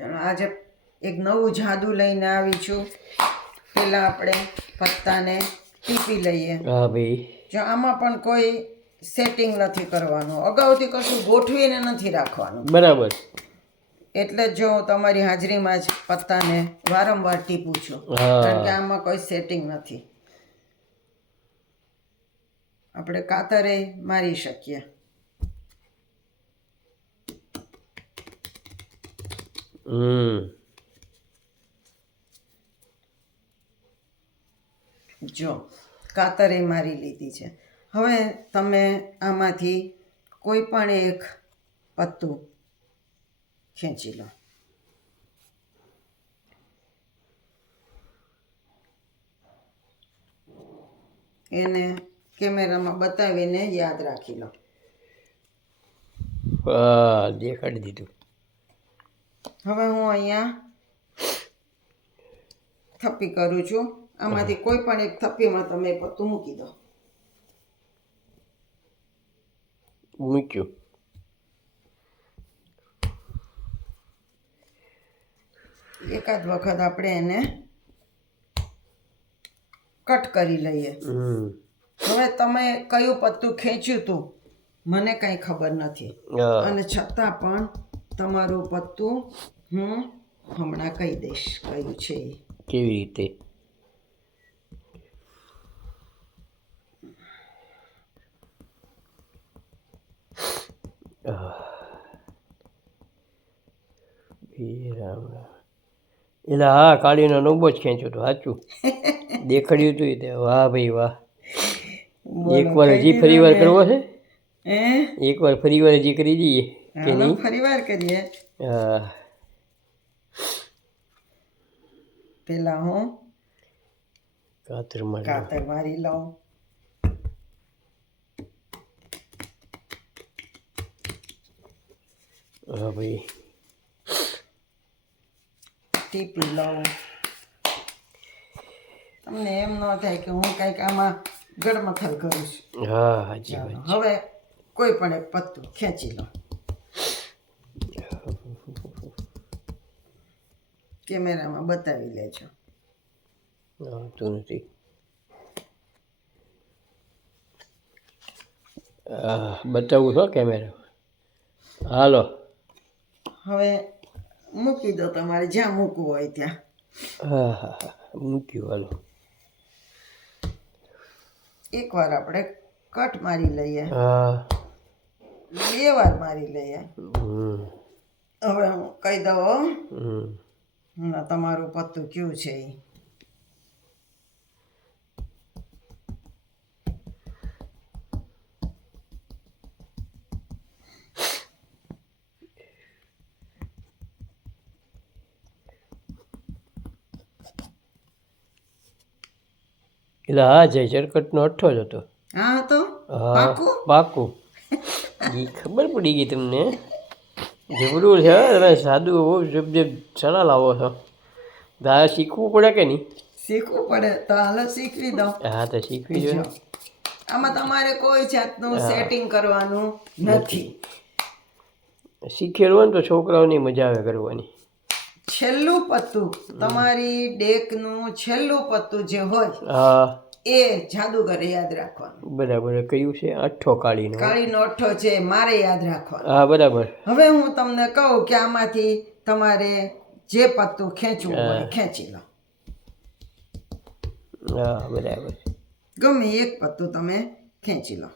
આજે એક નવું જાદુ લઈને આવી છું. પહેલાં આપણે પત્તાને ટીપી લઈએ. હા ભાઈ. જો આમાં પણ કોઈ સેટિંગ નથી કરવાનું. અગાઉથી કશું ગોઠવીને નથી રાખવાનું. બરાબર. એટલે જ તમારી હાજરીમાં જ પત્તાને વારંવાર ટીપું છું. કારણ કે આમાં કોઈ સેટિંગ નથી. આપણે કાતરે મારી શકીએ. જો કાતરે મારી લીધી છે. હવે તમે આમાંથી કોઈ પણ એક પત્તું ખેંચી લો. એને કેમેરામાં બતાવીને યાદ રાખી લો. દેખાડી દીધું. હવે હું અહીંયા થપ્પી કરું છું. આમાંથી કોઈ પણ એક થપ્પીમાં તમે પત્તું મૂકી દો. મૂક્યું. એકાદ વખત આપણે એને કટ કરી લઈએ. હવે તમે કયું પત્તું ખેંચ્યું હતું મને કઈ ખબર નથી. અને છતાં પણ તમારું પત્તું હું હમણાં કહી દઈશ કયું છે કેવી રીતે. એટલે હા કાળીનો નોબો જ ખેંચ્યો તો સાચું. દેખાડ્યું હતું તે. વાહ ભાઈ વાહ. એકવાર હજી ફરી વાર કરવો છે? એકવાર ફરી વાર હજી કરી દઈએ કે નહીં? ફરી વાર કરીએ. હા. પેલા હું. કાતર મારી કાતર મારી લઉં. હા ભાઈ. ટીપી લઉં. તમને એમ ન થાય કે હું કંઈક આમાં ગડમથલ કરું છું. હા હાજી હવે કોઈ પણ એક પત્તું ખેંચી લો. કેમેરામાં બતાવી લેજો. આવતું નથી. બતાવું છો કેમેરા? હાલો. હવે મૂકી દો તમારે જ્યાં મૂકવું હોય ત્યાં. હા હા હા મૂક્યું હાલો. એકવાર આપણે કટ મારી લઈએ. હા. બે વાર મારી લઈએ હવે હું કહી દઉં તમારું પત્તું કયું છે એ એટલે હા જય ચરકટનો અઠ્ઠો જ હતો. હા તો પાકું? પાકું. એ ખબર પડી ગઈ તમને? જબરું છે તમે સાદું બહુ જબ જબ સલાહ લાવો છો. દાદા શીખવું પડે કે નહીં? શીખવું પડે તો હાલો શીખવી દો હા તો શીખવી જો. આમાં તમારે કોઈ જાતનું સેટિંગ કરવાનું નથી. શીખેલું હોય તો છોકરાઓની મજા આવે કરવાની. છેલ્લું પત્તું તમારી ડેકનું છેલ્લું પત્તું જે હોય હા. એ જાદુગરે યાદ રાખવાનું. બરાબર કયું છે? અઠ્ઠો કાળીનો. કાળીનો અઠ્ઠો છે મારે યાદ રાખવાનો. હા બરાબર. હવે હું તમને કહું કે આમાંથી તમારે જે પત્તું ખેંચવું હોય ખેંચી લો. હા બરાબર. ગમે એક પત્તું તમે ખેંચી લો.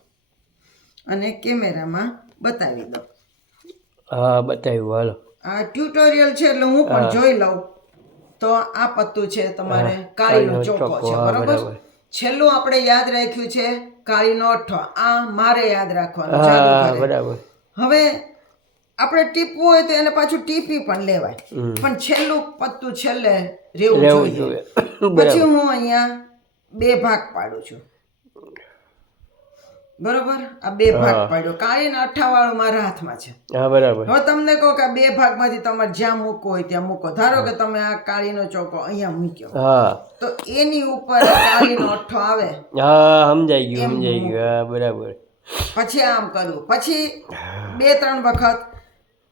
અને કેમેરામાં બતાવી દો. હા બતાવ્યું હાલો. આ ટ્યુટોરિયલ છે એટલે હું પણ જોઈ લઉં. તો આ પત્તું છે તમારે કાળીનો ચોખ્ખો છે બરોબર? બરાબર. છેલ્લું આપણે યાદ રાખ્યું છે કાળીનો અઠો. આ મારે યાદ રાખવાનું. બરાબર. હવે આપણે ટીપવું હોય તો એને પાછું ટીપી પણ લેવાય. પણ છેલ્લું પત્તું છેલ્લે રહેવું જોઈએ. પછી હું અહીંયા બે ભાગ પાડું છું. બરોબર? આ બે ભાગ પાડ્યો. કાળીના અઠ્ઠા વાળો મારા હાથમાં છે. હા બરાબર. હવે તમને કહો કે આ બે ભાગમાંથી તમારે જ્યાં મૂકવો હોય ત્યાં મૂકો. ધારો કે તમે આ કાળીનો ચોકો અહીંયા મૂક્યો. હા. તો એની ઉપર કાળીનો અઠ્ઠો આવે. હા સમજાઈ ગયું સમજાઈ ગયું. હા બરાબર. પછી આમ કરું. પછી બે ત્રણ વખત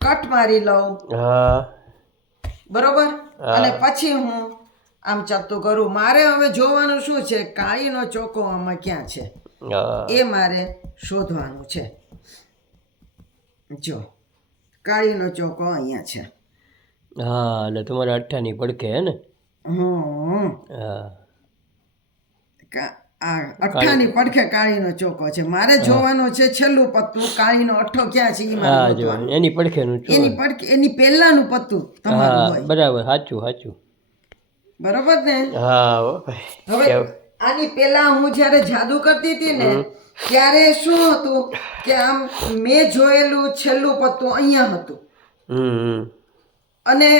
કટ મારી લઉં. હા. બરોબર? અને પછી હું આમ ચત્તું કરું. મારે હવે જોવાનું શું છે? કાળીનો ચોકો આમાં ક્યાં છે? એ મારે શોધવાનું છે. જો કાળીનો ચોકો અહીંયા છે. હા એટલે તમારે અઠ્ઠાની પડખે હે ને? હા. અઠ્ઠાની પડખે કાળીનો ચોકો છે. મારે જોવાનો છે છેલ્લું પત્તું કાળીનો અઠ્ઠો ક્યાં છે એ મારે જો એની પડખેનું એની પડખે એની પહેલાનું પત્તું તમારું બરાબર સાચું સાચું. બરાબર ને? હા હવે? આની પહેલા હું જ્યારે જાદુ કરતી હતી ને ત્યારે શું હતું કે આમ મેં જોયેલું છેલ્લું પત્તું અહીંયા હતું. અને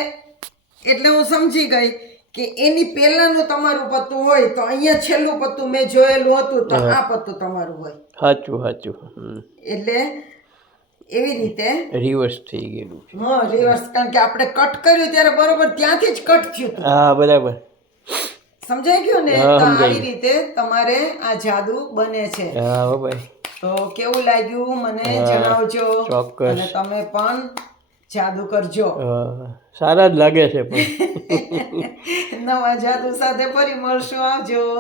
એટલે હું સમજી ગઈ કે એની પહેલાનું તમારું પત્તું હોય તો અહીંયા છેલ્લું પત્તું મેં જોયેલું હતું તો આ પત્તું તમારું હોય. સાચું સાચું. એટલે એવી રીતે રિવર્સ થઈ ગયેલું હા રિવર્સ કારણ કે આપણે કટ કર્યું ત્યારે બરોબર ત્યાંથી જ કટ થયું હા બરાબર. સમજાઈ ગયું ને? તો આવી રીતે તમારે આ જાદુ બને છે. હા ભાઈ. તો કેવું લાગ્યું? મને જણાવજો. અને તમે પણ જાદુ કરજો. સારા જ લાગે છે પણ. નવા જાદુ સાથે ફરી મળશું. આવજો.